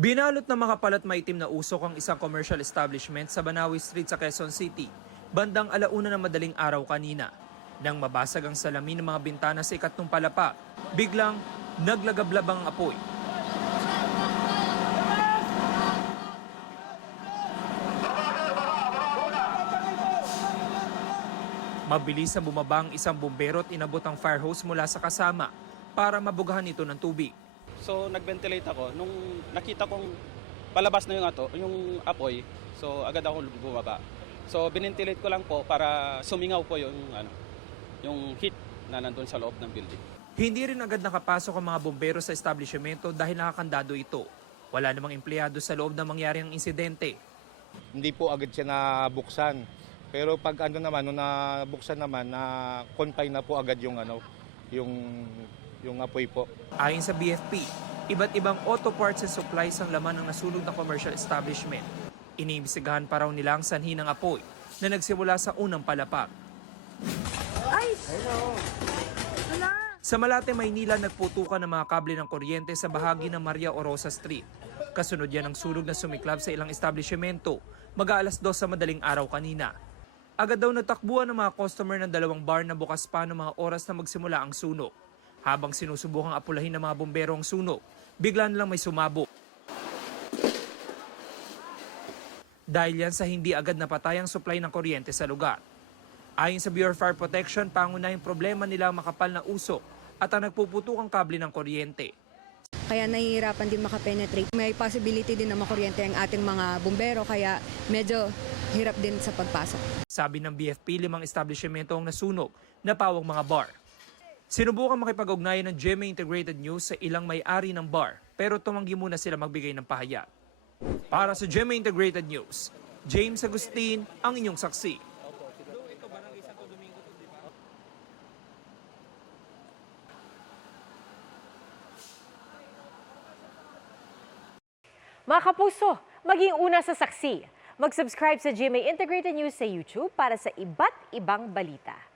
Binalot na makapal at maitim na usok ang isang commercial establishment sa Banawi Street sa Quezon City, bandang 1:00 ng madaling araw kanina. Nang mabasag ang salamin ng mga bintana sa ikatlong palapa, biglang naglagablab ang apoy. Mabilis na bumaba ang isang bumbero at inabot ang fire hose mula sa kasama para mabugahan ito ng tubig. So nag-ventilate ako, nung nakita kong palabas na yung apoy, so agad ako bumaba. So binentilate ko lang po para sumingaw po yung heat na nandun sa loob ng building. Hindi rin agad nakapasok ang mga bombero sa establishmento dahil nakakandado ito. Wala namang empleyado sa loob ng mangyari ang insidente. Hindi po agad siya nabuksan. Pero pag nung nabuksan naman, na confine na po agad yung apoy po. Ayon sa BFP, iba't ibang auto parts and supplies ang laman ng nasunog na commercial establishment. Iniimbestigahan pa raw nila ang sanhi ng apoy na nagsimula sa unang palapag. Sa Malate, Maynila, nagputukan ng mga kable ng kuryente sa bahagi ng Maria Orosa Street. Kasunod yan ang sunog na sumiklab sa ilang establishmento mag-aalas 2 sa madaling araw kanina. Agad daw natakbuhan ng mga customer ng dalawang bar na bukas pa ng mga oras na magsimula ang sunog. Habang sinusubukang apulahin ng mga bombero ang sunog, bigla nilang may sumabog. Dahil yan sa hindi agad napatay ang supply ng kuryente sa lugar. Ayon sa Bureau of Fire Protection, pangunahing problema nila ang makapal na usok at ang nagpuputukang kable ng kuryente. Kaya nahihirapan din makapenetrate. May possibility din na makuryente ang ating mga bumbero, kaya medyo hirap din sa pagpasok. Sabi ng BFP, 5 establishmento ang nasunog na pawang mga bar. Sinubukan makipag-ugnayan ng GMA Integrated News sa ilang may-ari ng bar, pero tumanggi muna sila magbigay ng pahayag. Para sa GMA Integrated News, James Agustin ang inyong saksi. Mga kapuso, maging una sa saksi. Mag-subscribe sa GMA Integrated News sa YouTube para sa iba't ibang balita.